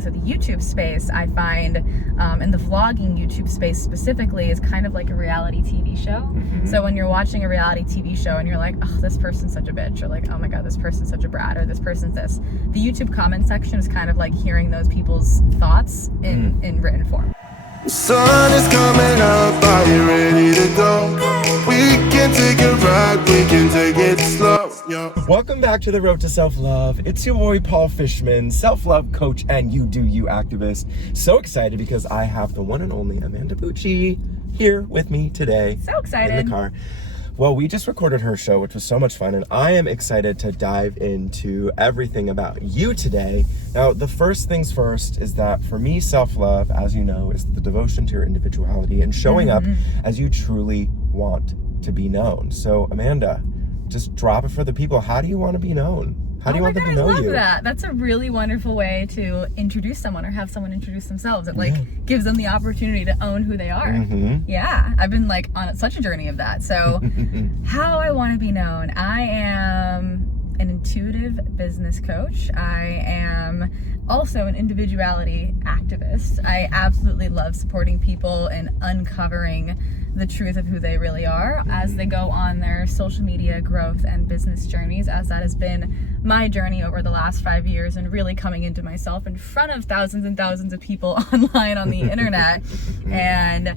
vlogging. So the YouTube space, I find, and the vlogging YouTube space specifically, is kind of like a reality TV show. Mm-hmm. So when you're watching a reality TV show and you're like, oh, this person's such a bitch, or like, oh my God, this person's such a brat, or this person's this, the YouTube comment section is kind of like hearing those people's thoughts in written form. Sun is coming up, are you ready to go? We can take it right, we can take it slow. Yeah. Welcome back to the Road to Self-Love. It's your boy, Paul Fishman, self-love coach and you do you activist. So excited because I have the one and only Amanda Bucci here with me today. So excited. In the car. Well, we just recorded her show, which was so much fun, and I am excited to dive into everything about you today. Now, the first things first is that for me, self-love, as you know, is the devotion to your individuality and showing up as you truly want to be known. So, Amanda, just drop it for the people. How do you want to be known? How do you want them to know you? I love that. That's a really wonderful way to introduce someone or have someone introduce themselves. It gives them the opportunity to own who they are. Mm-hmm. Yeah, I've been like on such a journey of that. So how I want to be known. I am an intuitive business coach. I am also an individuality activist. I absolutely love supporting people and uncovering the truth of who they really are as they go on their social media growth and business journeys, as that has been my journey over the last 5 years, and really coming into myself in front of thousands and thousands of people online on the internet. And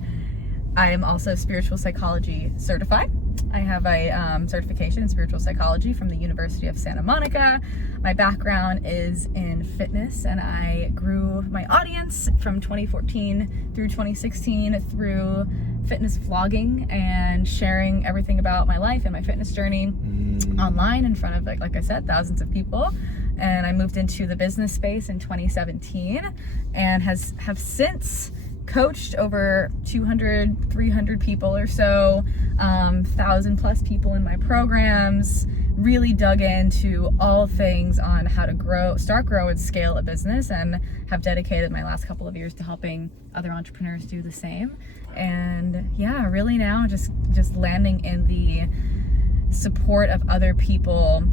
I am also spiritual psychology certified. I have a certification in spiritual psychology from the University of Santa Monica. My background is in fitness, and I grew my audience from 2014 through 2016 through fitness vlogging and sharing everything about my life and my fitness journey online in front of, like I said, thousands of people. And I moved into the business space in 2017 and have since coached over 200, 300 people or so, 1,000 plus people in my programs, really dug into all things on how to start, grow, and scale a business, and have dedicated my last couple of years to helping other entrepreneurs do the same. And yeah, really now just landing in the support of other people,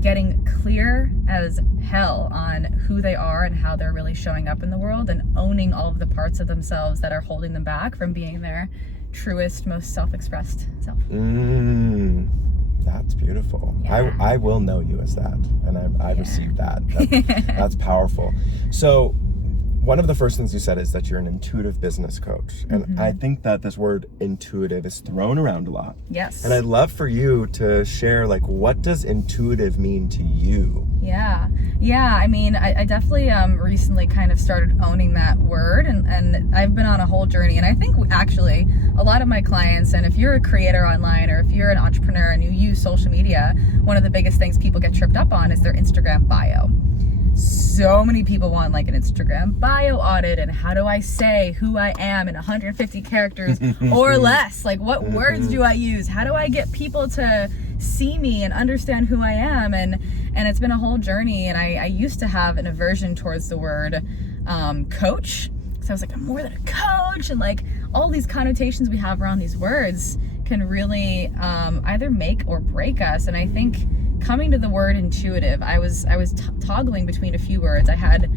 getting clear as hell on who they are and how they're really showing up in the world, and owning all of the parts of themselves that are holding them back from being their truest, most self-expressed self. That's beautiful. Yeah. I will know you as that, and I received that. That's powerful. So one of the first things you said is that you're an intuitive business coach. And I think that this word intuitive is thrown around a lot. Yes. And I'd love for you to share, like, what does intuitive mean to you? Yeah. I mean, I definitely recently kind of started owning that word, and I've been on a whole journey. And I think actually a lot of my clients, and if you're a creator online or if you're an entrepreneur and you use social media, one of the biggest things people get tripped up on is their Instagram bio. So many people want like an Instagram bio audit, and how do I say who I am in 150 characters or less? Like, what words do I use? How do I get people to see me and understand who I am? And it's been a whole journey. And I used to have an aversion towards the word coach. So I was like, I'm more than a coach, and like all these connotations we have around these words can really either make or break us. And I think coming to the word intuitive, I was toggling between a few words. I had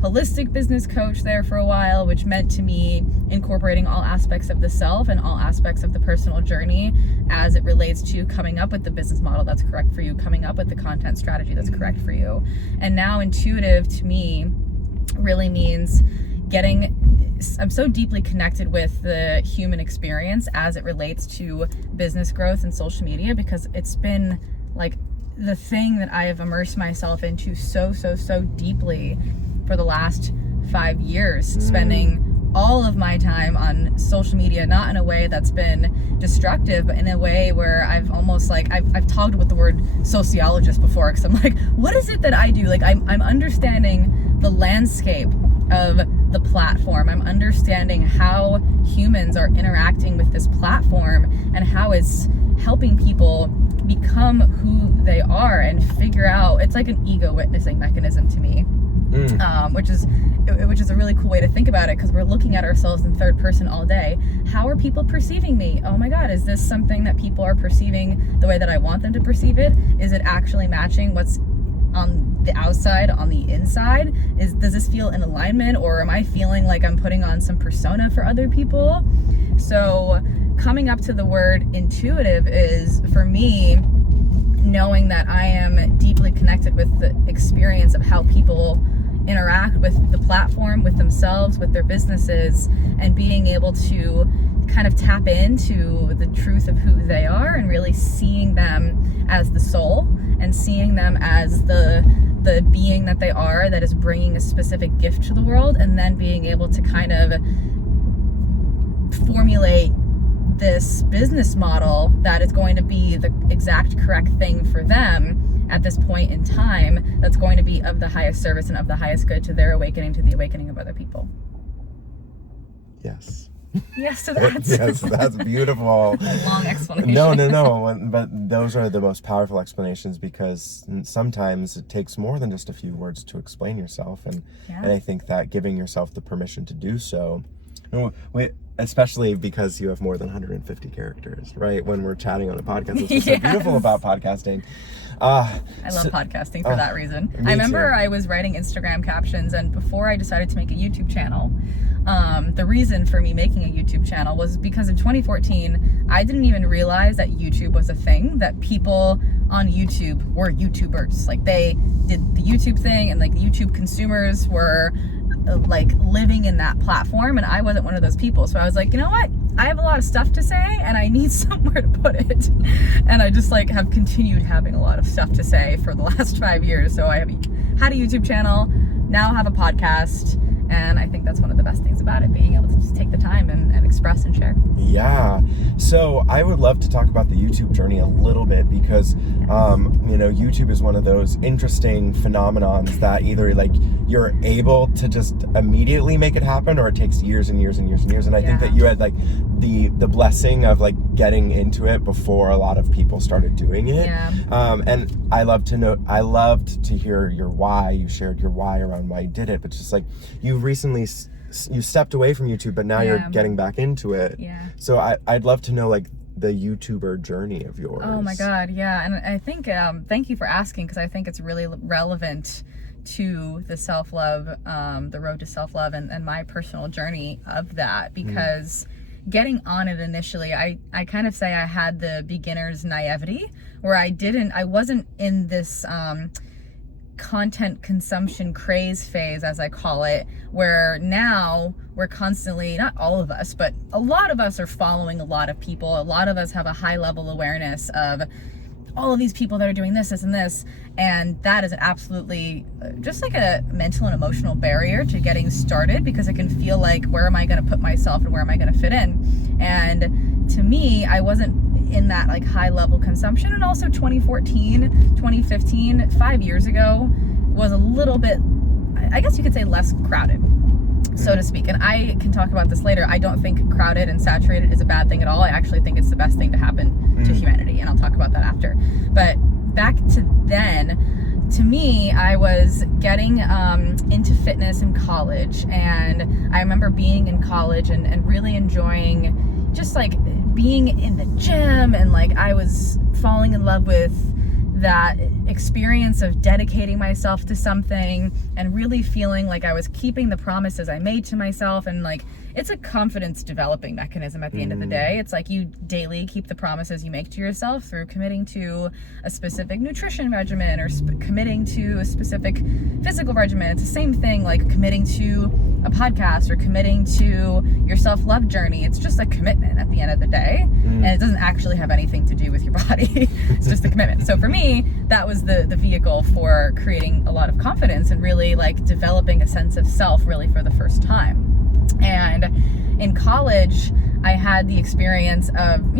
holistic business coach there for a while, which meant to me incorporating all aspects of the self and all aspects of the personal journey as it relates to coming up with the business model that's correct for you, coming up with the content strategy that's correct for you. And now intuitive to me really means I'm so deeply connected with the human experience as it relates to business growth and social media, because it's been like the thing that I have immersed myself into so deeply for the last 5 years, spending all of my time on social media, not in a way that's been destructive, but in a way where I've almost like, I've talked with the word sociologist before, because I'm like, what is it that I do? Like, I'm understanding the landscape of the platform. I'm understanding how humans are interacting with this platform and how it's helping people become who they are and figure out. It's like an ego witnessing mechanism to me, which is a really cool way to think about it, because we're looking at ourselves in third person all day. How are people perceiving me? Oh my God, is this something that people are perceiving the way that I want them to perceive it? Is it actually matching what's on the outside, on the inside? Does this feel in alignment, or am I feeling like I'm putting on some persona for other people? So coming up to the word intuitive is, for me, knowing that I am deeply connected with the experience of how people interact with the platform, with themselves, with their businesses, and being able to kind of tap into the truth of who they are and really seeing them as the soul and seeing them as the being that they are, that is bringing a specific gift to the world, and then being able to kind of formulate this business model that is going to be the exact correct thing for them at this point in time, that's going to be of the highest service and of the highest good to their awakening, to the awakening of other people. Yes. Yes to that. Yes, that's beautiful. A long explanation. No, but those are the most powerful explanations, because sometimes it takes more than just a few words to explain yourself, and I think that giving yourself the permission to do so, especially because you have more than 150 characters, right? When we're chatting on a podcast, that's what's so beautiful about podcasting. I love podcasting for that reason. I remember I was writing Instagram captions, and before I decided to make a YouTube channel, the reason for me making a YouTube channel was because in 2014, I didn't even realize that YouTube was a thing, that people on YouTube were YouTubers. Like, they did the YouTube thing, and like YouTube consumers were like living in that platform, and I wasn't one of those people. So I was like, you know what? I have a lot of stuff to say, and I need somewhere to put it. And I just like have continued having a lot of stuff to say for the last 5 years. So I have had a YouTube channel, now have a podcast, and I think that's one of the best things about it, being able to just take the time and express and share. Yeah. So I would love to talk about the YouTube journey a little bit, because, YouTube is one of those interesting phenomenons that either like you're able to just immediately make it happen, or it takes years and years and years and years. And I think that you had like the blessing of like getting into it before a lot of people started doing it. Yeah. And I loved to hear your why. You shared your why around why you did it, but just like you recently you stepped away from YouTube, but now you're getting back into it. Yeah. So I'd love to know like the YouTuber journey of yours. Oh my God, yeah. And I think, thank you for asking, because I think it's really relevant to the self-love, the road to self-love, and my personal journey of that, because getting on it initially, I kind of say I had the beginner's naivety, where I wasn't in this content consumption craze phase, as I call it, where now we're constantly, not all of us, but a lot of us are following a lot of people. A lot of us have a high level awareness of all of these people that are doing this, this, and this. And that is absolutely just like a mental and emotional barrier to getting started, because it can feel like, where am I going to put myself and where am I going to fit in? And to me, I wasn't in that like high level consumption. And also 2014, 2015, 5 years ago was a little bit, I guess you could say, less crowded, so to speak. And I can talk about this later. I don't think crowded and saturated is a bad thing at all. I actually think it's the best thing to happen to humanity, and I'll talk about that after. But back to then, to me, I was getting into fitness in college, and I remember being in college and really enjoying just like being in the gym, and like I was falling in love with that experience of dedicating myself to something and really feeling like I was keeping the promises I made to myself. And like, it's a confidence developing mechanism at the end of the day. It's like you daily keep the promises you make to yourself through committing to a specific nutrition regimen, or committing to a specific physical regimen. It's the same thing like committing to a podcast or committing to your self-love journey. It's just a commitment at the end of the day, and it doesn't actually have anything to do with your body. It's just a commitment. So for me, that was the vehicle for creating a lot of confidence and really like developing a sense of self really for the first time. And in college, I had the experience of,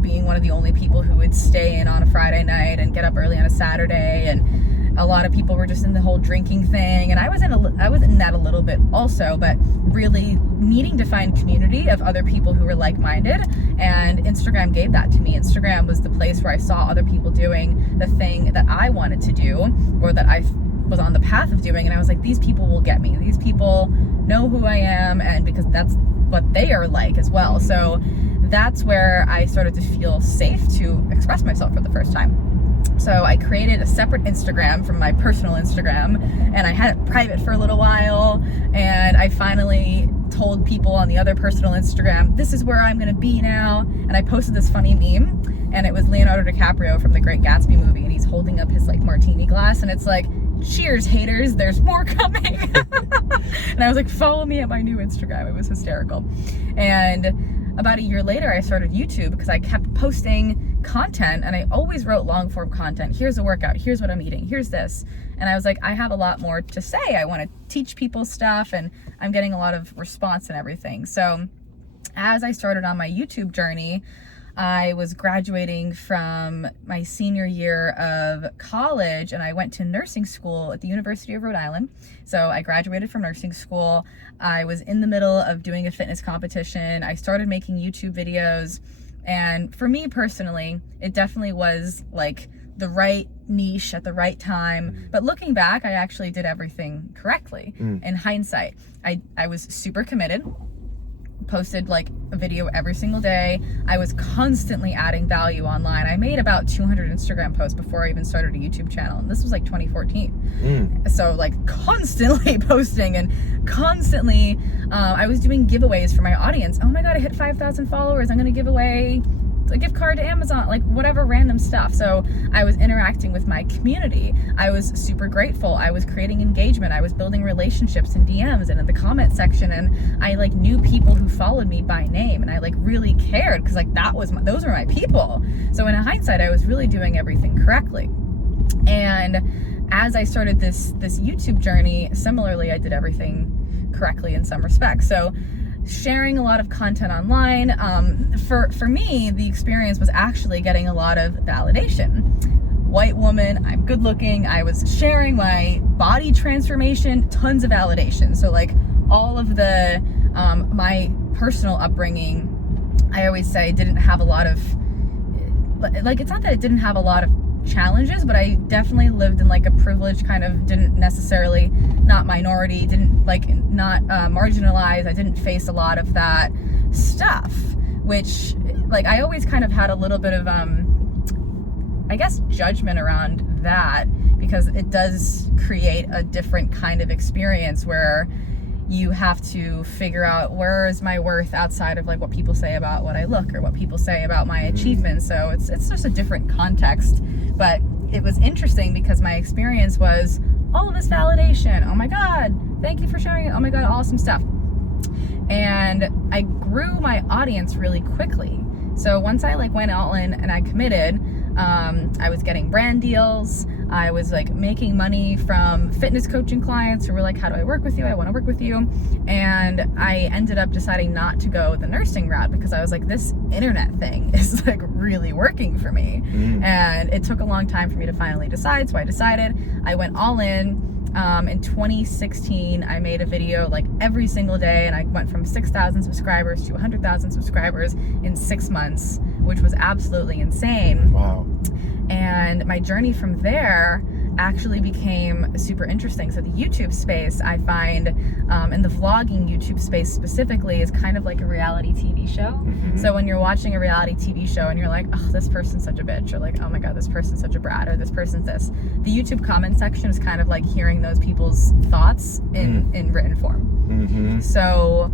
being one of the only people who would stay in on a Friday night and get up early on a Saturday, and a lot of people were just in the whole drinking thing, and I was in that a little bit also, but really needing to find community of other people who were like-minded, and Instagram gave that to me. Instagram was the place where I saw other people doing the thing that I wanted to do, or that I was on the path of doing, and I was like, these people will get me. These people know who I am, and because that's what they are like as well. So that's where I started to feel safe to express myself for the first time. So I created a separate Instagram from my personal Instagram, and I had it private for a little while, and I finally told people on the other personal Instagram, this is where I'm gonna be now. And I posted this funny meme, and it was Leonardo DiCaprio from the Great Gatsby movie, and he's holding up his like martini glass, and it's like, cheers haters, there's more coming. And I was like, follow me at my new Instagram. It was hysterical. And about a year later, I started YouTube because I kept posting content, and I always wrote long form content. Here's a workout, here's what I'm eating, here's this. And I was like, I have a lot more to say. I want to teach people stuff, and I'm getting a lot of response and everything. So as I started on my YouTube journey, I was graduating from my senior year of college, and I went to nursing school at the University of Rhode Island. So I graduated from nursing school. I was in the middle of doing a fitness competition. I started making YouTube videos. And for me personally, it definitely was like the right niche at the right time. But looking back, I actually did everything correctly. In hindsight, I was super committed. Posted like a video every single day. I was constantly adding value online. I made about 200 Instagram posts before I even started a YouTube channel, and this was like 2014. So like constantly posting and constantly I was doing giveaways for my audience. Oh my god, I hit 5,000 followers, I'm gonna give away a gift card to Amazon, like whatever random stuff. So I was interacting with my community. I was super grateful. I was creating engagement. I was building relationships in DMs and in the comment section, and I like knew people who followed me by name, and I like really cared because like those were my people. So in hindsight, I was really doing everything correctly. And as I started this YouTube journey, similarly, I did everything correctly in some respects. So sharing a lot of content online. For me, the experience was actually getting a lot of validation. White woman, I'm good looking, I was sharing my body transformation, tons of validation. So like all of the, my personal upbringing, I always say didn't have a lot of, like it's not that it didn't have a lot of challenges, but I definitely lived in like a privileged kind of, didn't necessarily, not minority, didn't like not marginalized. I didn't face a lot of that stuff, which like I always kind of had a little bit of I guess judgment around that, because it does create a different kind of experience where you have to figure out where is my worth outside of like what people say about what I look or what people say about my achievements. So it's just a different context. But it was interesting because my experience was all of this validation. Oh my God, thank you for sharing it. Oh my God, awesome stuff. And I grew my audience really quickly. So once I like went all in and I committed, I was getting brand deals. I was like making money from fitness coaching clients who were like, how do I work with you? I want to work with you. And I ended up deciding not to go the nursing route because I was like, this internet thing is like really working for me. And it took a long time for me to finally decide. So I decided. I went all in. In 2016, I made a video like every single day, and I went from 6,000 subscribers to 100,000 subscribers in 6 months, which was absolutely insane. Wow. And my journey from there actually became super interesting. So the YouTube space, I find, and the vlogging YouTube space specifically, is kind of like a reality TV show. So when you're watching a reality TV show and you're like, oh, this person's such a bitch, or like, oh my God, this person's such a brat, or this person's this, the YouTube comment section is kind of like hearing those people's thoughts in written form. So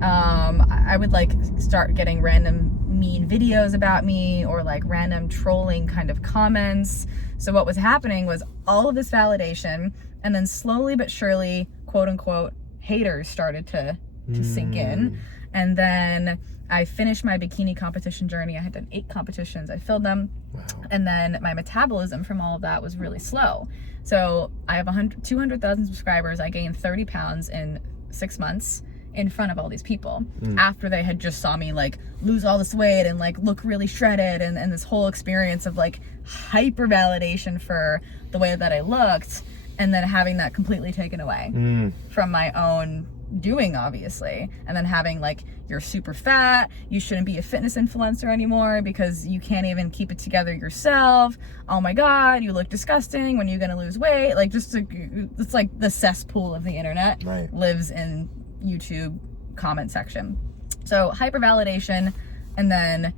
I would like start getting random mean videos about me, or like random trolling kind of comments. So what was happening was all of this validation, and then slowly but surely, quote unquote, haters started to sink in. And then I finished my bikini competition journey. I had done 8 competitions. I filled them. Wow. And then my metabolism from all of that was really slow. So I have 200,000 subscribers. I gained 30 pounds in 6 months in front of all these people after they had just saw me like lose all this weight and like look really shredded, and this whole experience of like hyper validation for the way that I looked, and then having that completely taken away from my own doing, obviously. And then having like, you're super fat, you shouldn't be a fitness influencer anymore because you can't even keep it together yourself. Oh my God, you look disgusting, when are you gonna lose weight? Like just it's like the cesspool of the internet lives in YouTube comment section. So hyper validation, and then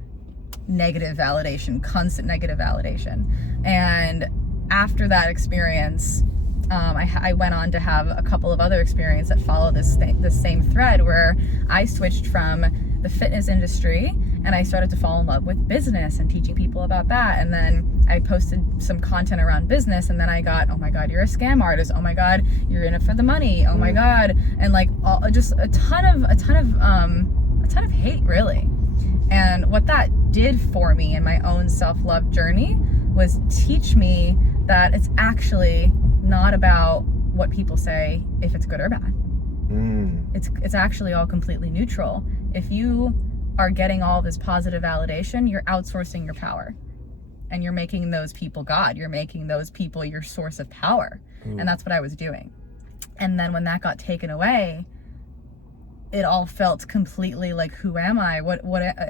negative validation, constant negative validation. And after that experience, I went on to have a couple of other experiences that follow this same thread, where I switched from the fitness industry and I started to fall in love with business and teaching people about that. And then I posted some content around business, and then I got, oh my God, you're a scam artist. Oh my God, you're in it for the money. Oh my God. And like just a ton of hate, really. And what that did for me in my own self-love journey was teach me that it's actually not about what people say, if it's good or bad. It's actually all completely neutral. If you are getting all this positive validation, you're outsourcing your power, and you're making those people God. You're making those people your source of power. And that's what I was doing. And then when that got taken away, it all felt completely like, who am I? What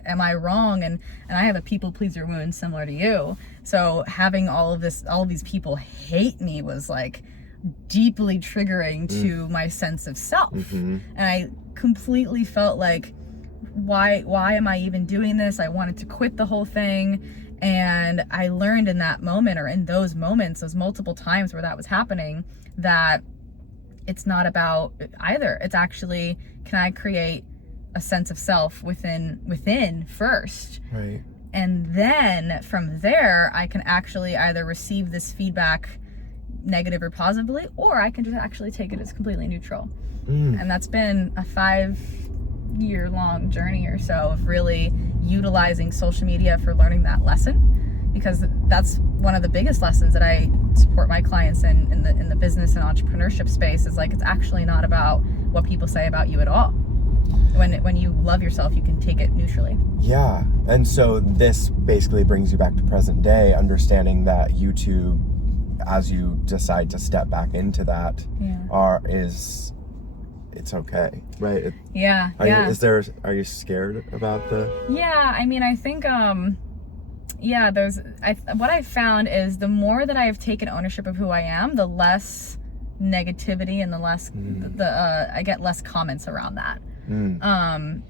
am I wrong? And I have a people pleaser wound similar to you. So having all of these people hate me was like deeply triggering to my sense of self. And I completely felt like, why am I even doing this? I wanted to quit the whole thing. And I learned in that moment, or in those moments, those multiple times where that was happening, that it's not about either. It's actually, can I create a sense of self within first? Right. And then from there, I can actually either receive this feedback negative or positively, or I can just actually take it as completely neutral. And that's been a 5-year-long journey or so of really utilizing social media for learning that lesson, because that's one of the biggest lessons that I support my clients in the business and entrepreneurship space, is like, it's actually not about what people say about you at all. When you love yourself, you can take it neutrally. Yeah. And so this basically brings you back to present day, understanding that YouTube, as you decide to step back into that, it's okay, right? Are you scared about the? Yeah, I mean, I think what I've found is the more that I have taken ownership of who I am, the less negativity and the less I get less comments around that. And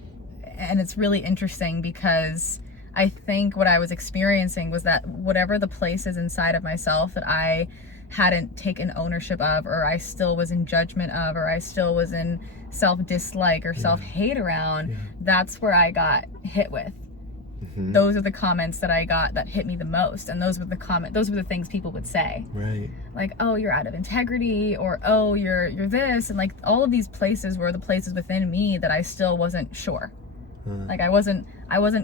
it's really interesting, because I think what I was experiencing was that whatever the places inside of myself that I hadn't taken ownership of, or I still was in judgment of, or I still was in self-dislike or self-hate around, that's where I got hit with. Those are the comments that I got that hit me the most, and those were the things people would say. Right. Like, oh, you're out of integrity, or oh, you're this, and like all of these places were the places within me that I still wasn't sure. Like I wasn't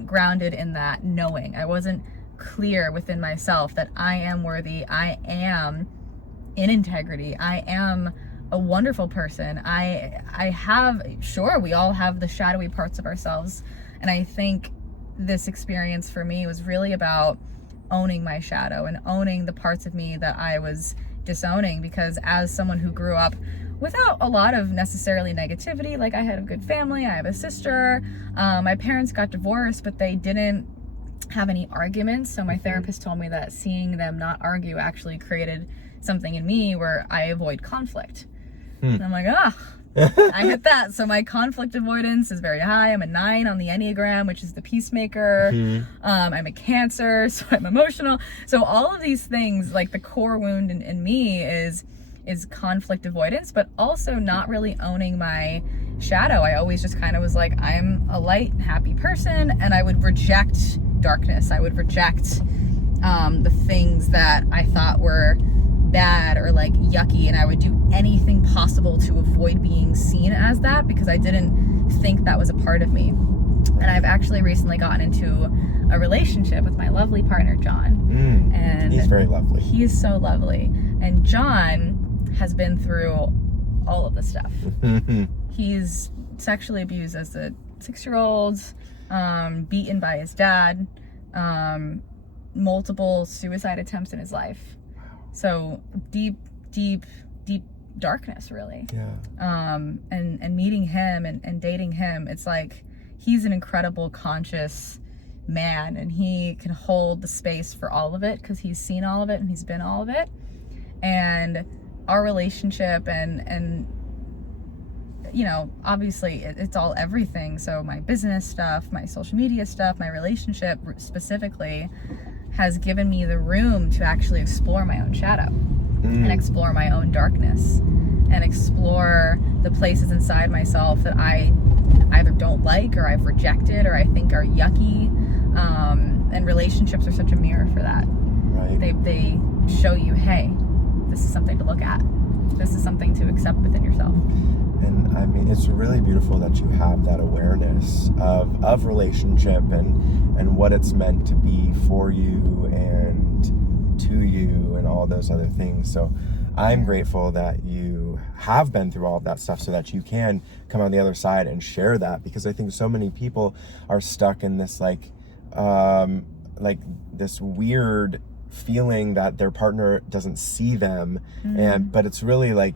grounded in that knowing. I wasn't clear within myself that I am worthy. I am in integrity. I am a wonderful person. I have, sure, we all have the shadowy parts of ourselves, and I think this experience for me was really about owning my shadow and owning the parts of me that I was disowning, because as someone who grew up without a lot of necessarily negativity, like I had a good family, I have a sister, my parents got divorced, but they didn't have any arguments. So my therapist told me that seeing them not argue actually created something in me where I avoid conflict. And I'm like, I hit that. So my conflict avoidance is very high. I'm a 9 on the Enneagram, which is the peacemaker. I'm a Cancer, so I'm emotional. So all of these things, like the core wound in me is conflict avoidance, but also not really owning my shadow. I always just kind of was like, I'm a light, happy person, and I would reject darkness. I would reject the things that I thought were bad or like yucky, and I would do anything possible to avoid being seen as that, because I didn't think that was a part of me. And I've actually recently gotten into a relationship with my lovely partner, John. And he's very lovely. He is so lovely. And John has been through all of the stuff. He's sexually abused as a 6-year-old, beaten by his dad, multiple suicide attempts in his life. So deep darkness, really. And meeting him and dating him, it's like he's an incredible conscious man, and he can hold the space for all of it because he's seen all of it and he's been all of it. And our relationship and you know, obviously it's all everything. So my business stuff, my social media stuff, my relationship specifically has given me the room to actually explore my own shadow and explore my own darkness and explore the places inside myself that I either don't like or I've rejected or I think are yucky. And relationships are such a mirror for that. Right. They show you, hey, this is something to look at. This is something to accept within yourself. And I mean, it's really beautiful that you have that awareness of relationship and what it's meant to be for you and to you and all those other things. So I'm grateful that you have been through all of that stuff so that you can come on the other side and share that, because I think so many people are stuck in this like this weird feeling that their partner doesn't see them, but it's really like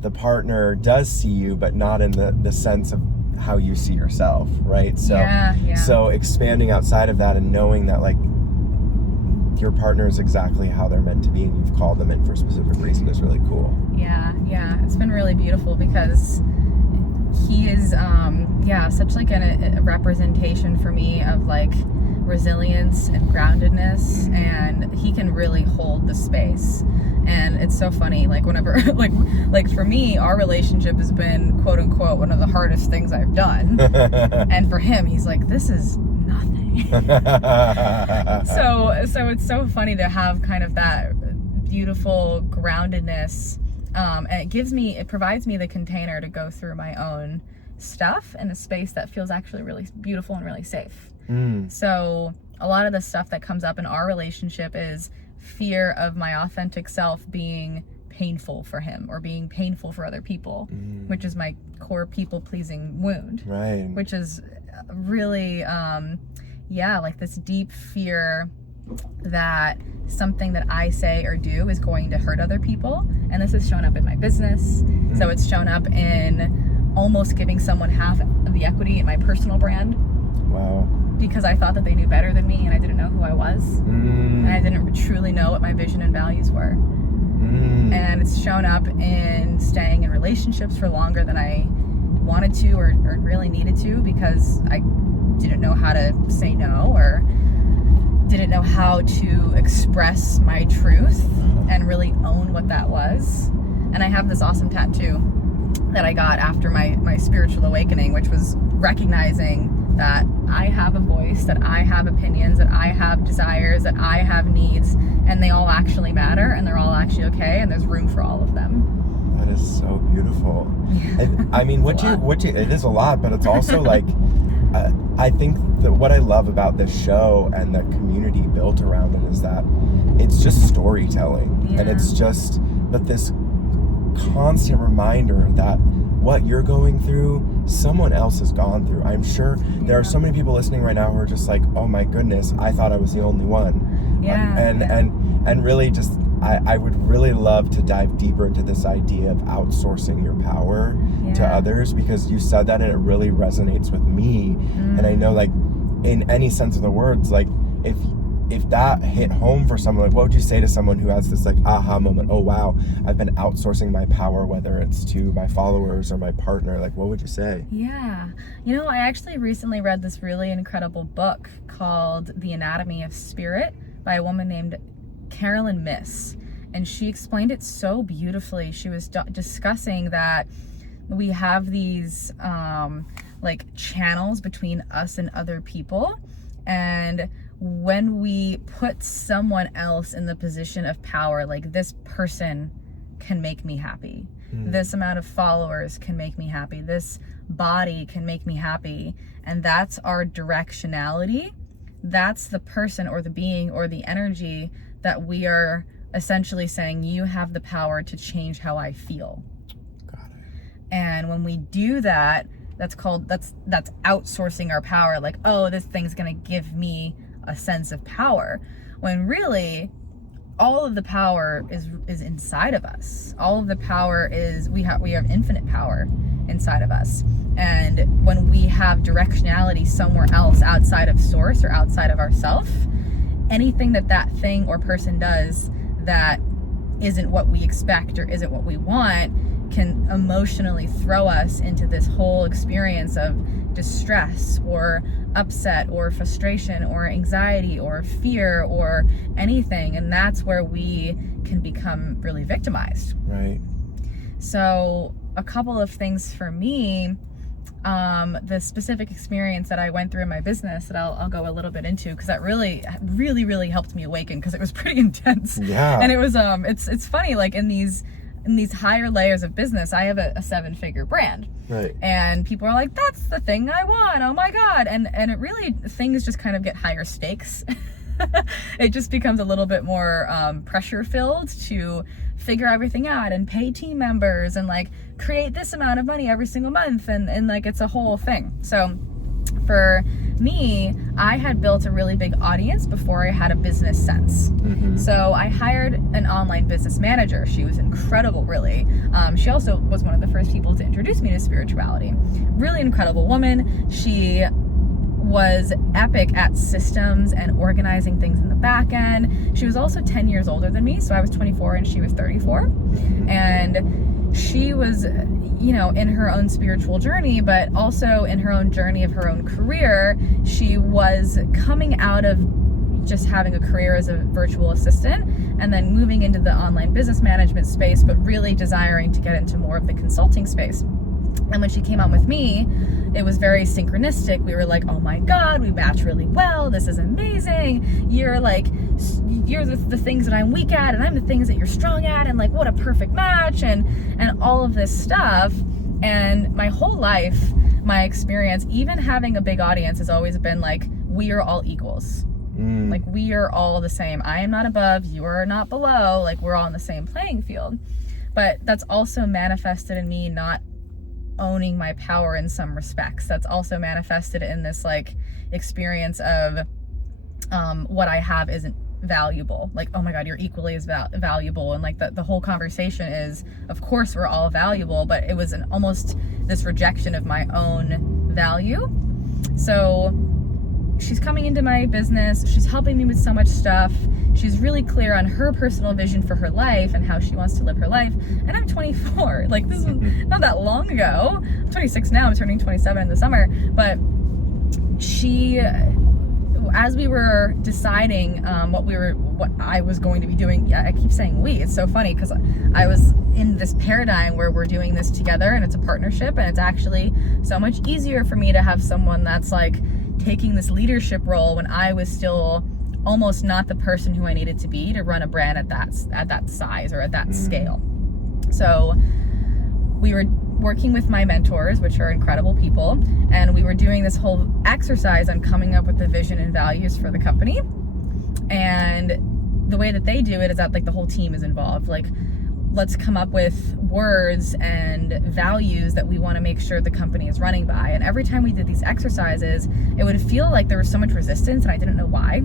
the partner does see you, but not in the sense of how you see yourself, right? So so expanding outside of that and knowing that like your partner is exactly how they're meant to be and you've called them in for a specific reason is really cool. Yeah, it's been really beautiful because he is such like a representation for me of like resilience and groundedness, and he can really hold the space. And it's so funny, like whenever like for me, our relationship has been quote unquote one of the hardest things I've done. And for him, he's like, this is nothing. so it's so funny to have kind of that beautiful groundedness, and it provides me the container to go through my own stuff in a space that feels actually really beautiful and really safe. So a lot of the stuff that comes up in our relationship is fear of my authentic self being painful for him or being painful for other people, which is my core people-pleasing wound, right? Which is really like this deep fear that something that I say or do is going to hurt other people. And this has shown up in my business. So it's shown up in almost giving someone half of the equity in my personal brand. Wow. Because I thought that they knew better than me and I didn't know who I was. And I didn't truly know what my vision and values were. And it's shown up in staying in relationships for longer than I wanted to or really needed to, because I didn't know how to say no or didn't know how to express my truth and really own what that was. And I have this awesome tattoo that I got after my spiritual awakening, which was recognizing that I have a voice, that I have opinions, that I have desires, that I have needs, and they all actually matter, and they're all actually okay, and there's room for all of them. That is so beautiful. And, I mean, it is a lot, but it's also like, I think that what I love about this show and the community built around it is that it's just storytelling, and it's just, but this constant reminder that what you're going through, someone else has gone through. I'm sure there are so many people listening right now who are just like, oh my goodness, I thought I was the only one. And really just, I would really love to dive deeper into this idea of outsourcing your power to others, because you said that and it really resonates with me. And I know, like, in any sense of the words, like, if that hit home for someone, like, what would you say to someone who has this like aha moment? Oh wow, I've been outsourcing my power, whether it's to my followers or my partner. Like, what would you say? Yeah, you know, I actually recently read this really incredible book called The Anatomy of Spirit by a woman named Carolyn Miss, and she explained it so beautifully. She was discussing that we have these like channels between us and other people, and when we put someone else in the position of power, like this person can make me happy, this amount of followers can make me happy, this body can make me happy, and that's our directionality, that's the person or the being or the energy that we are essentially saying, you have the power to change how I feel. Got it. And when we do that, that's outsourcing our power. Like, oh, this thing's gonna give me a sense of power, when really all of the power is inside of us. All of the power is, we have infinite power inside of us. And when we have directionality somewhere else outside of source or outside of ourself, anything that thing or person does that isn't what we expect or isn't what we want can emotionally throw us into this whole experience of distress or upset or frustration or anxiety or fear or anything, and that's where we can become really victimized. Right. So a couple of things for me, the specific experience that I went through in my business that I'll go a little bit into, because that really helped me awaken, because it was pretty intense. Yeah. And it was it's funny, like in these higher layers of business, I have a 7-figure brand. Right. And people are like, that's the thing I want. Oh my God. And it really, things just kind of get higher stakes. It just becomes a little bit more pressure filled to figure everything out and pay team members and like create this amount of money every single month. And like, it's a whole thing. So for me, I had built a really big audience before I had a business sense. So I hired an online business manager. She was incredible, really. She also was one of the first people to introduce me to spirituality. Really incredible woman. She was epic at systems and organizing things in the back end. She was also 10 years older than me. So I was 24 and she was 34. And she was, you know, in her own spiritual journey, but also in her own journey of her own career. She was coming out of just having a career as a virtual assistant and then moving into the online business management space, but really desiring to get into more of the consulting space. And when she came on with me, it was very synchronistic. We were like, oh my God, we match really well. This is amazing. You're the things that I'm weak at, and I'm the things that you're strong at, and like, what a perfect match, and all of this stuff. And my whole life, my experience, even having a big audience, has always been like, we are all equals. Like, we are all the same. I am not above, you are not below. Like, we're all on the same playing field. But that's also manifested in me not owning my power in some respects. That's also manifested in this like experience of what I have isn't valuable. Like, oh my God, you're equally as valuable. And like the whole conversation is, of course we're all valuable, but it was almost this rejection of my own value. So she's coming into my business. She's helping me with so much stuff. She's really clear on her personal vision for her life and how she wants to live her life. And I'm 24. Like, this is not that long ago. I'm 26 now. I'm turning 27 in the summer. But she, as we were deciding what I was going to be doing, I keep saying we. It's so funny because I was in this paradigm where we're doing this together and it's a partnership, and it's actually so much easier for me to have someone that's like taking this leadership role when I was still almost not the person who I needed to be to run a brand at that size or at that scale. So we were working with my mentors, which are incredible people, and we were doing this whole exercise on coming up with the vision and values for the company. And the way that they do it is that like the whole team is involved. Like, let's come up with words and values that we want to make sure the company is running by. And every time we did these exercises, it would feel like there was so much resistance and I didn't know why.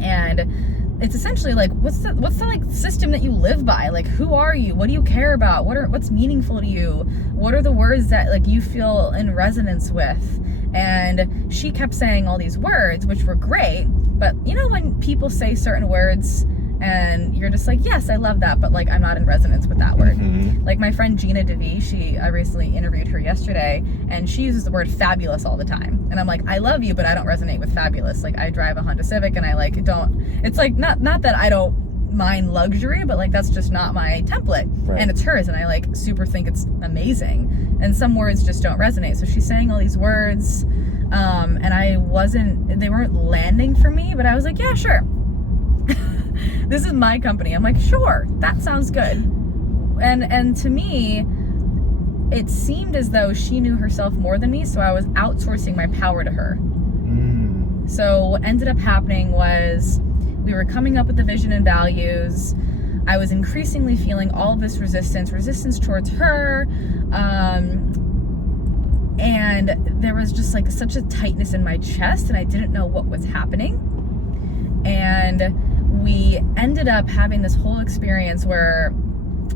And it's essentially like, what's the like system that you live by? Like, who are you? What do you care about? What's meaningful to you? What are the words that like you feel in resonance with? And she kept saying all these words, which were great. But you know, when people say certain words and you're just like, yes, I love that, but like I'm not in resonance with that word. Like my friend Gina DeVee, I recently interviewed her yesterday, and she uses the word fabulous all the time. And I'm like, I love you, but I don't resonate with fabulous. Like, I drive a Honda Civic and I like don't, it's like not that I don't mind luxury, but like that's just not my template. Right. And it's hers, and I like super think it's amazing. And some words just don't resonate. So she's saying all these words, and they weren't landing for me, but I was like, yeah, sure. This is my company. I'm like, sure, that sounds good. And to me, it seemed as though she knew herself more than me, so I was outsourcing my power to her. So what ended up happening was we were coming up with the vision and values. I was increasingly feeling all of this resistance towards her. And there was just like such a tightness in my chest, and I didn't know what was happening. And we ended up having this whole experience where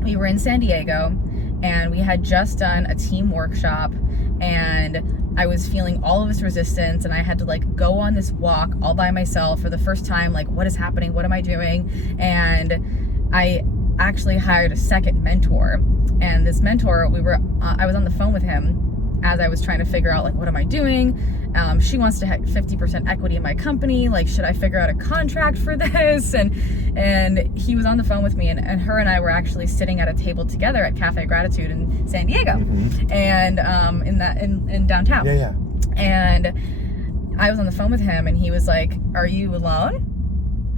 we were in San Diego and we had just done a team workshop, and I was feeling all of this resistance, and I had to like go on this walk all by myself for the first time. Like, what is happening? What am I doing? And I actually hired a second mentor, And this mentor, I was on the phone with him as I was trying to figure out, like, what am I doing? She wants to have 50% equity in my company. Like, should I figure out a contract for this? And he was on the phone with me, and her and I were actually sitting at a table together at Cafe Gratitude in San Diego, and in downtown. Yeah. And I was on the phone with him, and he was like, "Are you alone?"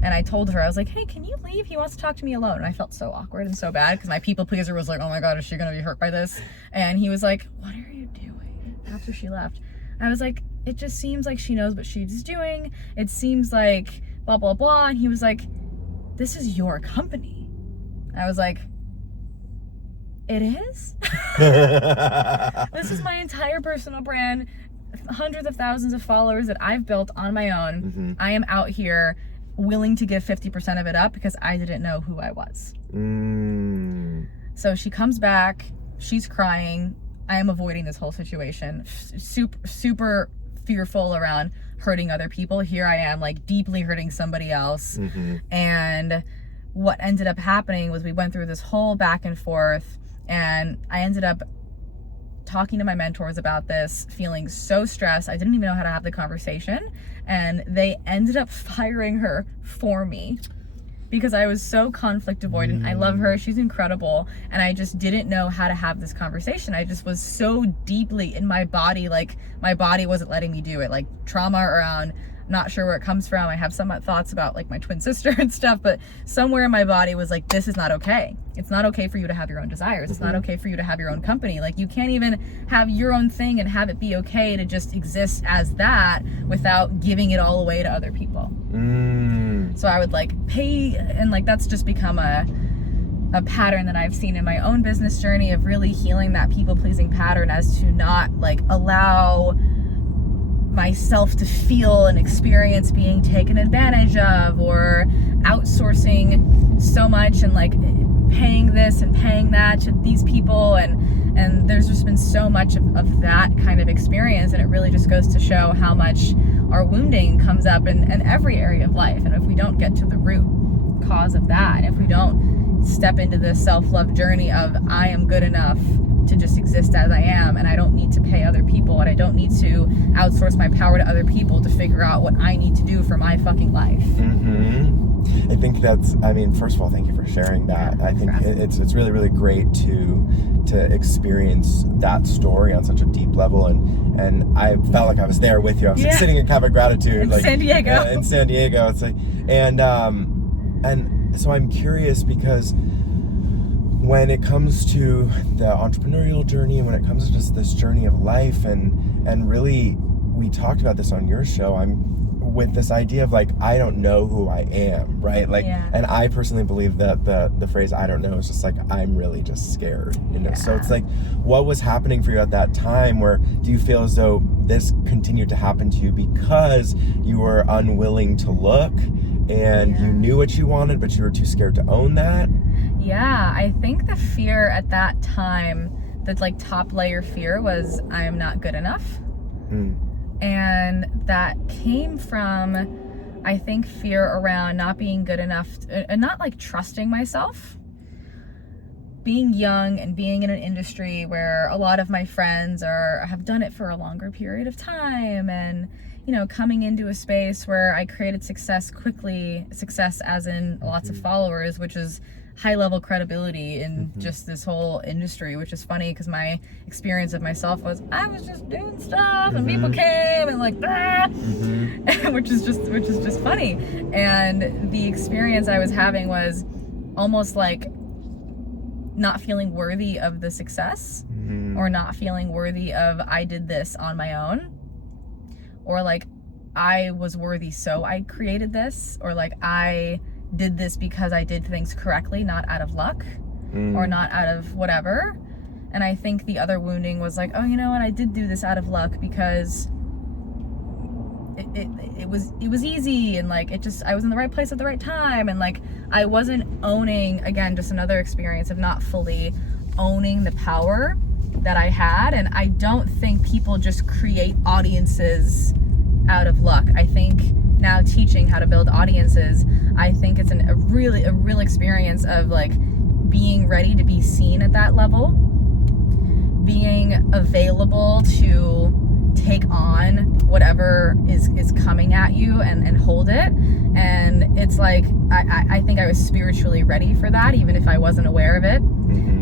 And I told her, I was like, "Hey, can you leave? He wants to talk to me alone." And I felt so awkward and so bad because my people pleaser was like, "Oh my God, is she going to be hurt by this?" And he was like, "What are you doing?" After she left, I was like, "It just seems like she knows what she's doing. It seems like blah, blah, blah." And he was like, "This is your company." I was like, "It is?" This is my entire personal brand, hundreds of thousands of followers that I've built on my own. I am out here willing to give 50% of it up because I didn't know who I was. So she comes back, she's crying. I am avoiding this whole situation, super fearful around hurting other people. Here I am, like, deeply hurting somebody else. And what ended up happening was we went through this whole back and forth, and I ended up talking to my mentors about this, feeling so stressed. I didn't even know how to have the conversation, and they ended up firing her for me because I was so conflict avoidant. I love her, she's incredible, and I just didn't know how to have this conversation. I just was so deeply in my body, like my body wasn't letting me do it, like trauma around, not sure where it comes from. I have some thoughts about, like, my twin sister and stuff, but somewhere in my body was like, this is not okay. It's not okay for you to have your own desires. It's not okay for you to have your own company. Like, you can't even have your own thing and have it be okay to just exist as that without giving it all away to other people. So I would, like, pay, and, like, that's just become a pattern that I've seen in my own business journey of really healing that people-pleasing pattern, as to not, like, allow myself to feel and experience being taken advantage of, or outsourcing so much and, like, paying this and paying that to these people, and there's just been so much of that kind of experience, and it really just goes to show how much our wounding comes up in every area of life. And if we don't get to the root cause of that, if we don't step into this self-love journey of, I am good enough to just exist as I am, and I don't need to pay other people, and I don't need to outsource my power to other people to figure out what I need to do for my fucking life. I think that's, I mean, first of all, thank you for sharing that. I think it's really, really great to experience that story on such a deep level, and I felt like I was there with you. I was like, sitting in Cafe Gratitude, in, like, San Diego. In San Diego. It's like, and so I'm curious, because when it comes to the entrepreneurial journey, and when it comes to just this journey of life, and really, we talked about this on your show, I'm with this idea of, like, I don't know who I am, right? Like, and I personally believe that the phrase "I don't know" is just like, I'm really just scared, you know? So it's like, what was happening for you at that time? Where do you feel as though this continued to happen to you because you were unwilling to look, and you knew what you wanted, but you were too scared to own that? Yeah, I think the fear at that time, the, like, top layer fear, was I am not good enough. And that came from, I think, fear around not being good enough and not, like, trusting myself. Being young and being in an industry where a lot of my friends have done it for a longer period of time, and, you know, coming into a space where I created success quickly, success as in lots of followers, which is high level credibility in just this whole industry, which is funny because my experience of myself was I was just doing stuff and people came and, like, which is just funny. And the experience I was having was almost like not feeling worthy of the success, or not feeling worthy of, I did this on my own, or, like, I was worthy so I created this, or, like, I did this because I did things correctly, not out of luck, or not out of whatever. And I think the other wounding was like, oh, you know what, I did do this out of luck because it was easy, and, like, I was in the right place at the right time, and, like, I wasn't owning, again, just another experience of not fully owning the power that I had. And I don't think people just create audiences out of luck. I think now, teaching how to build audiences, I think it's a real experience of, like, being ready to be seen at that level, being available to take on whatever is coming at you and hold it. And it's like, I think I was spiritually ready for that, even if I wasn't aware of it.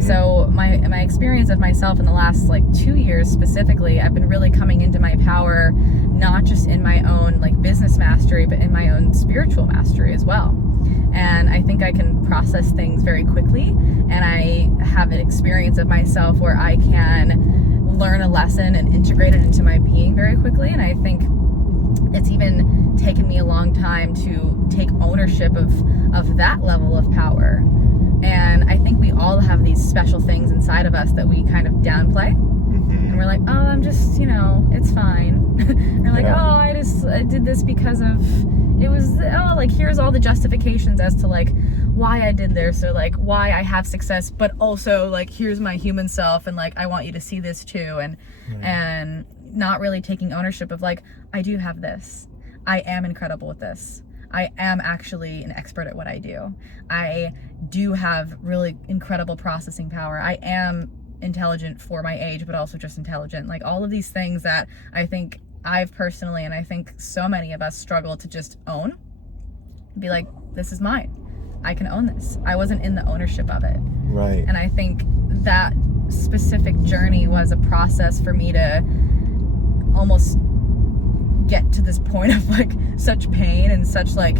So my experience of myself in the last like 2 years specifically, I've been really coming into my power, not just in my own like business mastery, but in my own spiritual mastery as well. And I think I can process things very quickly, and I have an experience of myself where I can learn a lesson and integrate it into my being very quickly. And I think it's even taken me a long time to take ownership of that level of power. And I think we all have these special things inside of us that we kind of downplay. And we're like, oh, I'm just, it's fine. We're like, oh, I did this because like, here's all the justifications as to like why I did this, or like why I have success, but also like, here's my human self, and like, I want you to see this too. And not really taking ownership of like, I do have this. I am incredible with this. I am actually an expert at what I do. I do have really incredible processing power. I am intelligent for my age, but also just intelligent. Like, all of these things that I think I've personally, and I think so many of us, struggle to just own. Be like, this is mine. I can own this. I wasn't in the ownership of it. Right. And I think that specific journey was a process for me to almost get to this point of like such pain and such like,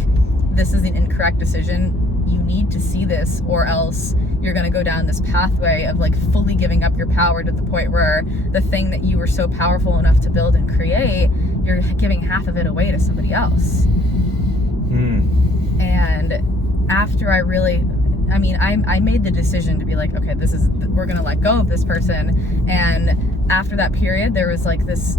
this is an incorrect decision. You need to see this, or else you're going to go down this pathway of like fully giving up your power to the point where the thing that you were so powerful enough to build and create, you're giving half of it away to somebody else. And after I made the decision to be like, okay, we're going to let go of this person. And after that period, there was like this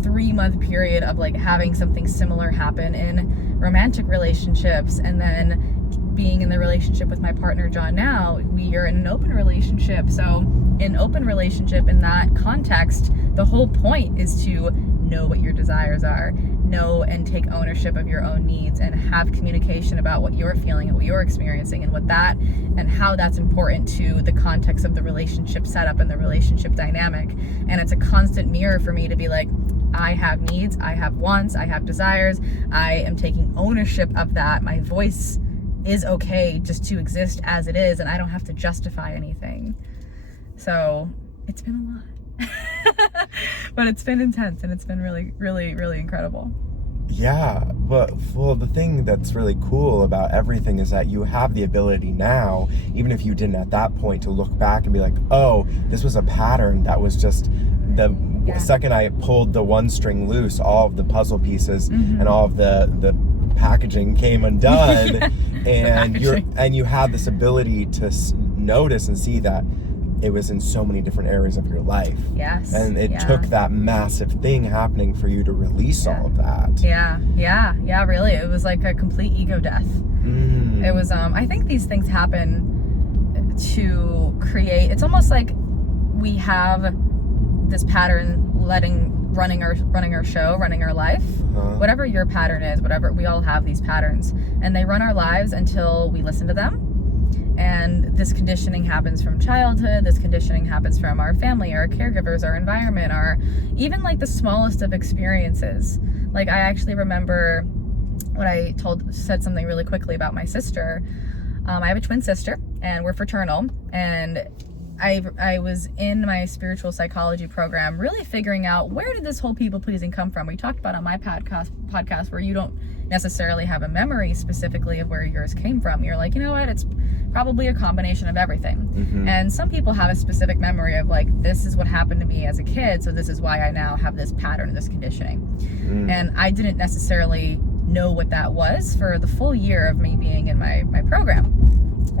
3-month period of like having something similar happen in romantic relationships, and then being in the relationship with my partner John now. We are in an open relationship. So in open relationship, in that context, the whole point is to know what your desires are, know and take ownership of your own needs, and have communication about what you're feeling and what you're experiencing, and what that and how that's important to the context of the relationship setup and the relationship dynamic. And it's a constant mirror for me to be like, I have needs, I have wants, I have desires. I am taking ownership of that. My voice is okay just to exist as it is, and I don't have to justify anything. So it's been a lot. But it's been intense, and it's been really, really, really incredible. Yeah, but the thing that's really cool about everything is that you have the ability now, even if you didn't at that point, to look back and be like, oh, this was a pattern that was just the second I pulled the one string loose, all of the puzzle pieces and all of the packaging came undone. And you had this ability to notice and see that it was in so many different areas of your life. Yes. And it took that massive thing happening for you to release all of that. Yeah, really. It was like a complete ego death. It was, I think these things happen to create, it's almost like we have this pattern running our show, running our life. Whatever your pattern is, we all have these patterns, and they run our lives until we listen to them. And this conditioning happens from childhood. This conditioning happens from our family, our caregivers, our environment, our even like the smallest of experiences. Like, I actually remember when I said something really quickly about my sister. I have a twin sister, and we're fraternal. And I was in my spiritual psychology program really figuring out, where did this whole people pleasing come from? We talked about on my podcast where you don't necessarily have a memory specifically of where yours came from. You're like, you know what, it's probably a combination of everything. And some people have a specific memory of like, this is what happened to me as a kid, so this is why I now have this pattern, this conditioning. And I didn't necessarily know what that was for the full year of me being in my program.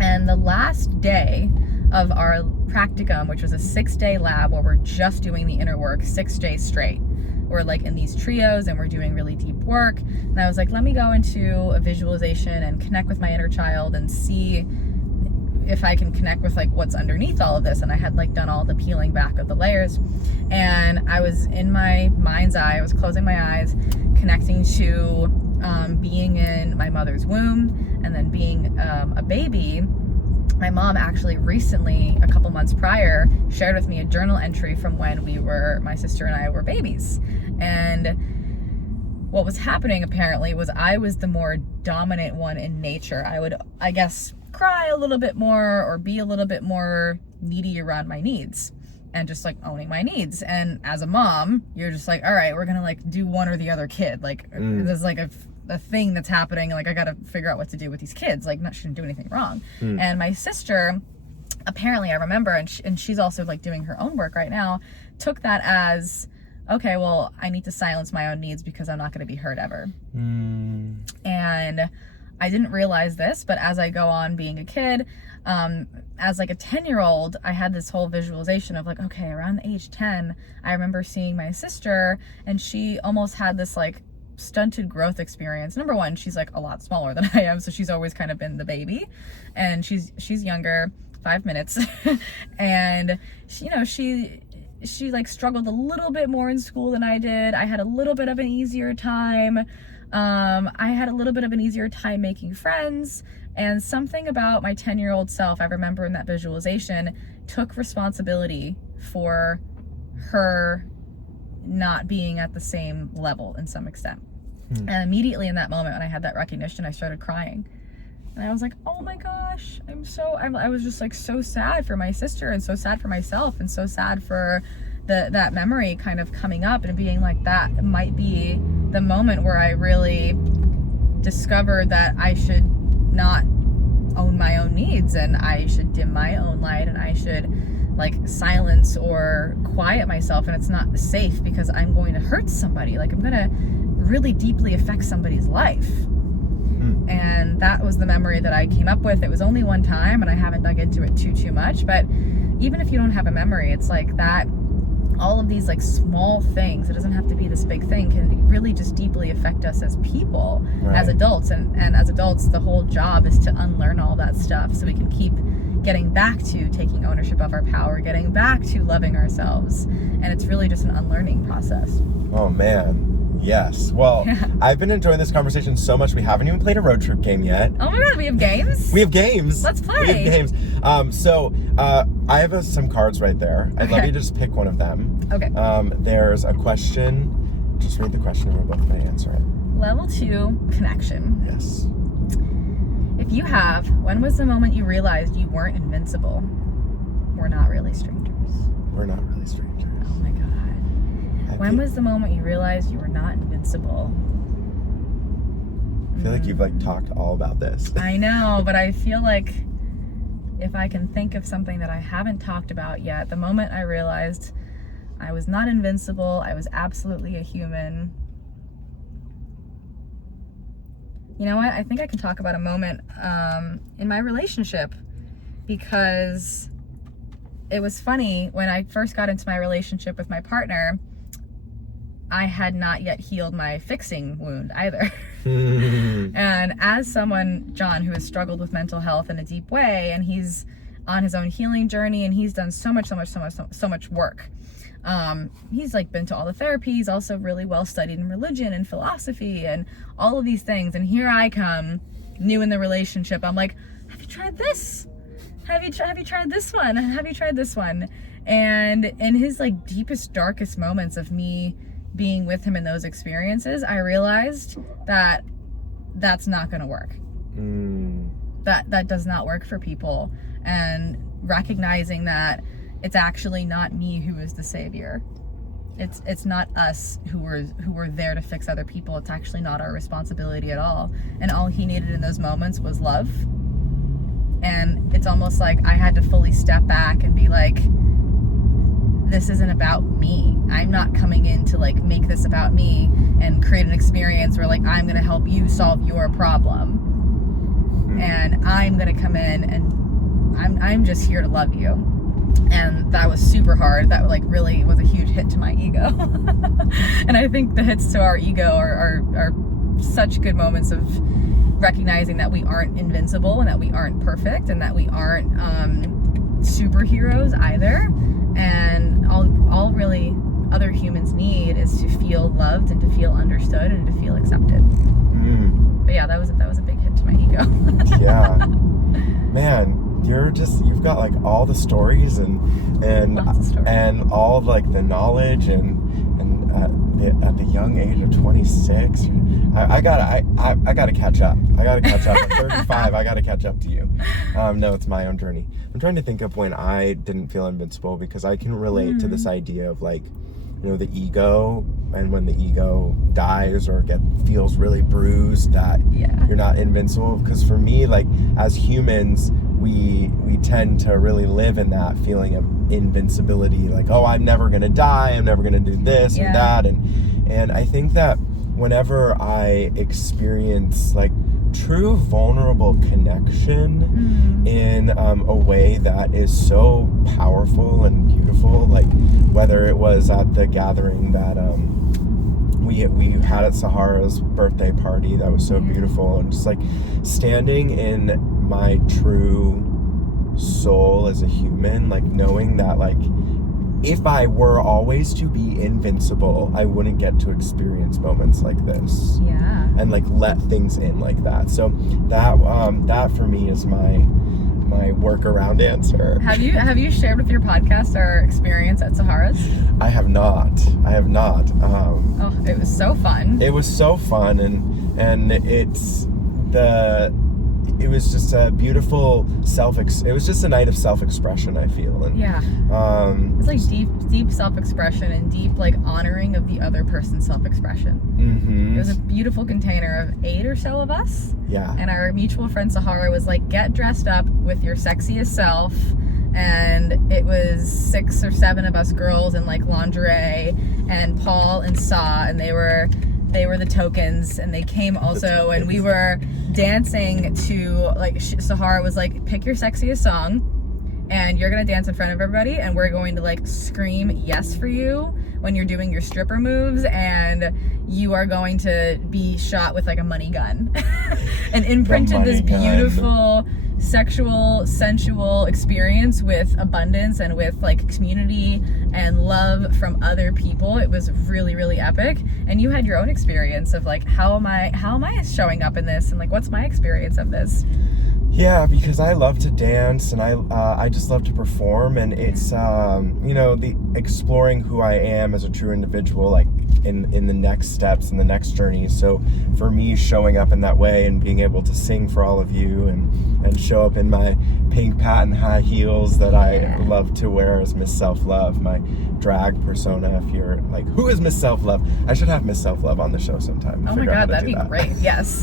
And the last day of our practicum, which was a 6-day lab where we're just doing the inner work 6 days straight. We're like in these trios and we're doing really deep work. And I was like, let me go into a visualization and connect with my inner child and see if I can connect with like what's underneath all of this. And I had like done all the peeling back of the layers. And I was in my mind's eye, I was closing my eyes, connecting to being in my mother's womb and then being a baby, my mom actually recently, a couple months prior, shared with me a journal entry from when my sister and I were babies. And what was happening apparently was I was the more dominant one in nature. I would, I guess, cry a little bit more or be a little bit more needy around my needs and just like owning my needs. And as a mom, you're just like, all right, we're gonna like do one or the other kid. Like there's like a thing that's happening. Like I gotta figure out what to do with these kids. Like shouldn't do anything wrong. And my sister, apparently I remember, and she's also like doing her own work right now, took that as, okay, well, I need to silence my own needs because I'm not going to be heard ever. And I didn't realize this, but as I go on being a kid, as like a 10-year-old, I had this whole visualization of like, okay, around the age 10, I remember seeing my sister, and she almost had this like stunted growth experience. Number one, she's like a lot smaller than I am, so she's always kind of been the baby, and she's younger, 5 minutes, and she like struggled a little bit more in school than I did. I had a little bit of an easier time. I had a little bit of an easier time making friends, and something about my 10-year-old self, I remember in that visualization, took responsibility for her not being at the same level in some extent. And immediately in that moment when I had that recognition, I started crying. And I was like, oh my gosh, I was just like so sad for my sister and so sad for myself and so sad for that memory kind of coming up and being like, that might be the moment where I really discovered that I should not own my own needs and I should dim my own light and I should like silence or quiet myself, and it's not safe because I'm going to hurt somebody. Like I'm going to really deeply affect somebody's life. And that was the memory that I came up with. It was only one time and I haven't dug into it too much, but even if you don't have a memory, it's like that, all of these like small things, it doesn't have to be this big thing, can really just deeply affect us as people, as adults. And as adults, the whole job is to unlearn all that stuff so we can keep getting back to taking ownership of our power, getting back to loving ourselves. And it's really just an unlearning process. Oh man. Yes. Well, I've been enjoying this conversation so much. We haven't even played a road trip game yet. Oh my God, we have games? We have games. Let's play. We have games. I have some cards right there. I'd love you to just pick one of them. Okay. There's a question. Just read the question and we're both going to answer it. Level 2, connection. Yes. If you have, when was the moment you realized you weren't invincible? We're not really strangers. We're not really strangers. Oh my God. When was the moment you realized you were not invincible? I feel like you've like talked all about this. I know, but I feel like if I can think of something that I haven't talked about yet, the moment I realized I was not invincible, I was absolutely a human. You know what? I think I can talk about a moment in my relationship, because it was funny when I first got into my relationship with my partner. I had not yet healed my fixing wound either. And as someone, John, who has struggled with mental health in a deep way, and he's on his own healing journey, and he's done so much work. He's like been to all the therapies, also really well studied in religion and philosophy and all of these things. And here I come, new in the relationship. I'm like, have you tried this? Have you tried this one? Have you tried this one? And in his like deepest, darkest moments of me being with him in those experiences, I realized that that's not going to work. That does not work for people. And recognizing that it's actually not me who is the savior. It's not us who were there to fix other people. It's actually not our responsibility at all. And all he needed in those moments was love. And it's almost like I had to fully step back and be like, this isn't about me. I'm not coming in to like make this about me and create an experience where like I'm gonna help you solve your problem. And I'm gonna come in and I'm just here to love you. And that was super hard. That like really was a huge hit to my ego. And I think the hits to our ego are such good moments of recognizing that we aren't invincible and that we aren't perfect and that we aren't superheroes either. And all really other humans need is to feel loved and to feel understood and to feel accepted. was a big hit to my ego. Yeah. Man, you've got like all the stories and Lots of stories. and all like the knowledge and at the young age of 26, I gotta catch up. At 35, I gotta catch up to you. No, it's my own journey. I'm trying to think of when I didn't feel invincible, because I can relate to this idea of like, you know, the ego, and when the ego dies or feels really bruised, that you're not invincible. Because for me, like, as humans, we tend to really live in that feeling of invincibility, like, oh, I'm never gonna die, I'm never gonna do this or that, and I think that whenever I experience like true vulnerable connection in a way that is so powerful and beautiful, like whether it was at the gathering that we had at Sahara's birthday party, that was so beautiful, and just like standing in my true soul as a human, like knowing that like if I were always to be invincible, I wouldn't get to experience moments like this. Yeah. And like let things in like that. So that for me is my workaround answer. Have you shared with your podcast our experience at Sahara's? I have not. Oh, it was so fun. It was so fun, and it was just a beautiful it was just a night of self-expression, I feel. And it's like deep self-expression and deep like honoring of the other person's self-expression. It was a beautiful container of 8 or so of us. Yeah. And our mutual friend Sahara was like, get dressed up with your sexiest self. And it was 6 or 7 of us girls in like lingerie, and Paul and Saw, and they were the tokens, and they came also, and we were dancing to like Sahara was like, pick your sexiest song and you're gonna dance in front of everybody, and we're going to like scream yes for you when you're doing your stripper moves, and you are going to be shot with like a money gun and imprinted this beautiful sexual, sensual experience with abundance and with like community and love from other people. It was really, really epic. And you had your own experience of like, how am I showing up in this, and like, what's my experience of this? Yeah, because I love to dance, and I just love to perform, and it's the exploring who I am as a true individual, like in the next steps and the next journey. So for me, showing up in that way and being able to sing for all of you and show up in my pink patent high heels that I love to wear as Miss Self-Love, my drag persona. If you're like, who is Miss Self-Love? I should have Miss Self-Love on the show sometime. Oh my God, that'd be great. Yes.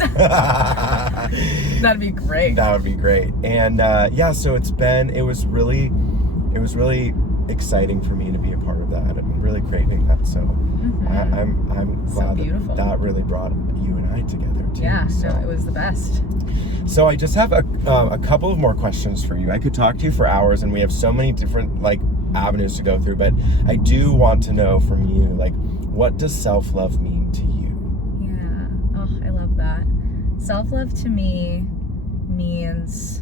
That'd be great. That would be great. And so it was really exciting for me to be a part of that and really craving that. So I'm glad that really brought you and I together too. Yeah, so it was the best. So I just have a couple of more questions for you. I could talk to you for hours, and we have so many different like avenues to go through, but I do want to know from you, like, what does self-love mean to you? Yeah. Oh, I love that. Self-love to me means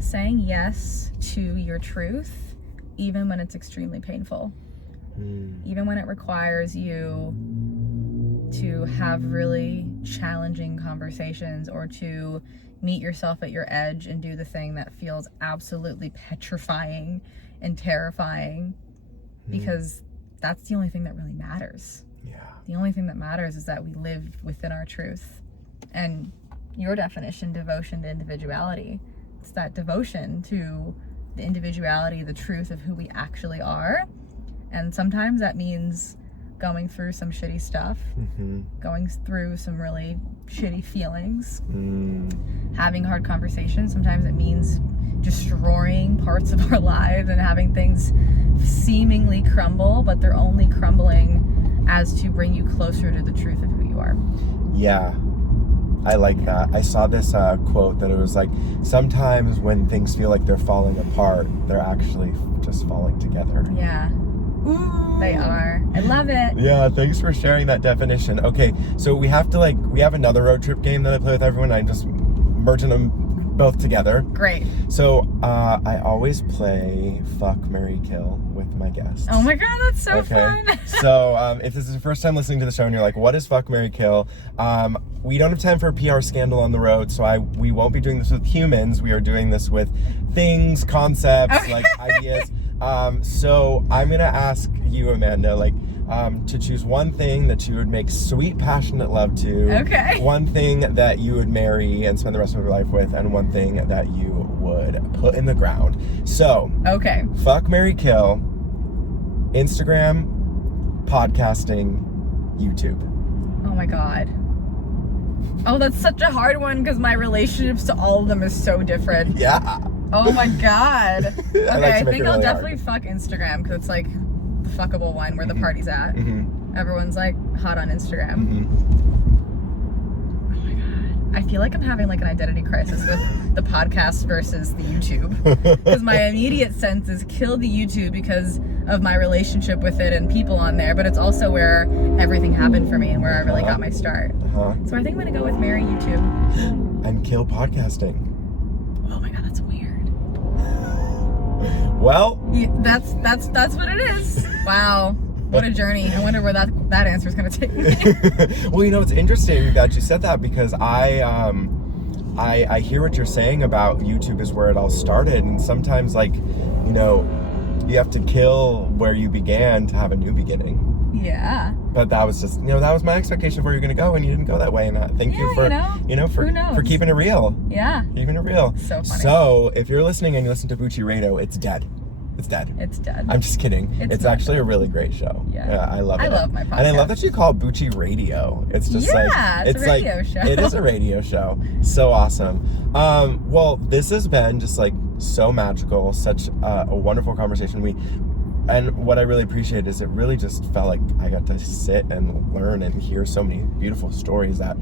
saying yes to your truth, even when it's extremely painful. Even when it requires you to have really challenging conversations, or to meet yourself at your edge and do the thing that feels absolutely petrifying and terrifying, because that's the only thing that really matters. Yeah. The only thing that matters is that we live within our truth. And your definition, devotion to individuality, it's that devotion to the individuality, the truth of who we actually are. And sometimes that means going through some shitty stuff, going through some really shitty feelings, having hard conversations. Sometimes it means destroying parts of our lives and having things seemingly crumble, but they're only crumbling as to bring you closer to the truth of who you are. Yeah, I like that. I saw this quote that it was like, sometimes when things feel like they're falling apart, they're actually just falling together. Yeah. They are. I love it. Yeah, thanks for sharing that definition. Okay, so we have another road trip game that I play with everyone. I'm just merging them both together. Great. So I always play Fuck, Marry, Kill with my guests. Oh my God, that's so fun. So if this is your first time listening to the show and you're like, what is Fuck, Marry, Kill? We don't have time for a PR scandal on the road, so we won't be doing this with humans. We are doing this with things, concepts, like ideas. So I'm gonna ask you, Amanda, like, to choose one thing that you would make sweet, passionate love to. Okay. One thing that you would marry and spend the rest of your life with, and one thing that you would put in the ground. So, Okay. Fuck, marry, kill, Instagram, podcasting, YouTube. Oh my God. Oh, that's such a hard one because my relationships to all of them is so different. Yeah. Oh my God. Okay, I think I'll really definitely fuck Instagram because it's like the fuckable one where the party's at. Everyone's like hot on Instagram. Oh my God. I feel like I'm having like an identity crisis with the podcast versus the YouTube. Because my immediate sense is kill the YouTube because of my relationship with it and people on there, but it's also where everything happened for me and where I really got my start. So I think I'm gonna go with marry YouTube. And kill podcasting. Oh my God, that's weird. Well, Yeah, that's what it is. Wow, what a journey. I wonder where that answer is gonna take me. well, you know, it's interesting that you said that because I hear what you're saying about YouTube is where it all started, and sometimes, like, you know, you have to kill where you began to have a new beginning. Yeah. But that was just, you know, that was my expectation of where you're gonna go, and you didn't go that way. And thank you for, who knows? for keeping it real. Yeah. Keeping it real. So funny. So if you're listening and you listen to Bucci Radio, it's dead. It's dead. It's dead. I'm just kidding. It's actually dead. a really great show. Yeah. I love it. I love my podcast. And I love that you call it Bucci Radio. It's just it's a radio show. It is a radio show. So awesome. Well, this has been just like so magical, such a wonderful conversation. And what I really appreciate is it really just felt like I got to sit and learn and hear so many beautiful stories that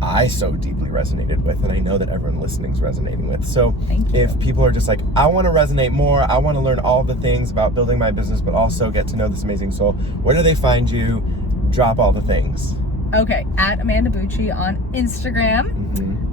I so deeply resonated with, and I know that everyone listening is resonating with. So if people are just like, I want to resonate more, I want to learn all the things about building my business, but also get to know this amazing soul, where do they find you? Drop all the things. Okay, at Amanda Bucci on Instagram,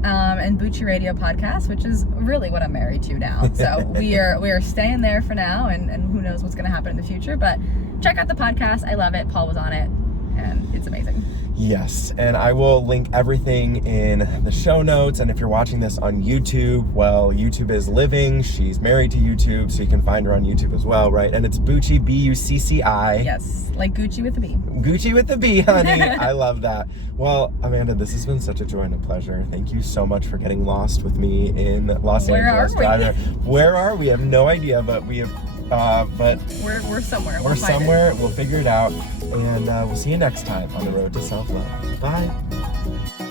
and Bucci Radio Podcast, which is really what I'm married to now. So we are staying there for now, and who knows what's going to happen in the future. But check out the podcast. I love it. Paul was on it, and it's amazing. Yes, and I will link everything in the show notes. And if you're watching this on YouTube, well, YouTube is living. She's married to YouTube, so you can find her on YouTube as well, right? And it's Bucci, B-U-C-C-I. Yes, like Gucci with a B. Gucci with the B, honey. I love that. Well, Amanda, this has been such a joy and a pleasure. Thank you so much for getting lost with me in Los Angeles. Where are we? I have no idea, but we have. But we're somewhere. We're somewhere. We'll figure it out, and we'll see you next time on the road to self-love. Bye.